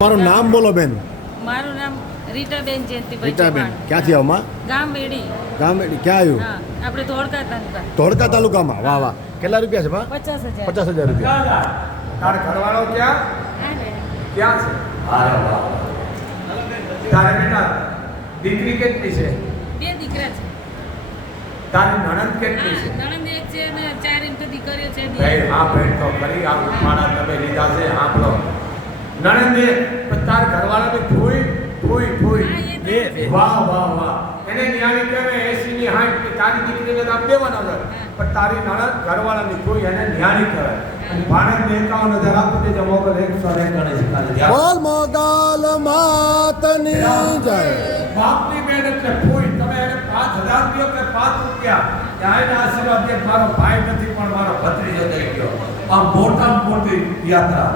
મારું નામ બોલો બેન. મારું નામ રીટાબેન જયંતિભાઈ રીટાબેન. ક્યાંથી આવમાં ગામ વેડી ગામ ક્યાં આવ્યું? આપણે ધોળકા તાલુકા. ધોળકા તાલુકામાં? વાહ વાહ. કેટલા રૂપિયા છે બા પચાસ હજાર. પચાસ હજાર રૂપિયા. તાર ઘરવાળો ક્યાં? ક્યાં છે? અરે વાહ. તારે બેટા દીકરી કેટલી છે? બે દીકરા છે. તારી નણંદ કેટલી છે? નણંદ એક છે ને ચાર એમ તો દીકરીઓ છે ભાઈ હા ભેટ તો કરી આ ઉપાડા તમે લીધા છે આપણો નણંદે તાર ઘરવાળાને ફૂઈ ફૂઈ ફૂઈ. વાહ વાહ વાહ. એને ન્યાણી કહેવે એસી ની હાઈટ કે તારી દીકરીને આપ દેવાના હજાર પણ તારી નણંદ ઘરવાળાની ફૂઈ એને ન્યાણી કહેવાય. અને ભાણેજને એકાવન હજાર આપી દેજો મોકલ એકસો ને એકાણું ખાલી બોલ મોગાલ માતની જય. બાપની બેન એટલે ફૂઈ તમે એને પાંચ હજાર દો કે પાંચ રૂપિયા. ત્યાં એને આશીર્વાદ દે મારો ભાઈ નથી પણ મારો ભત્રીજો થઈ ગયો. આ મોટામાં મોટી યાત્રા.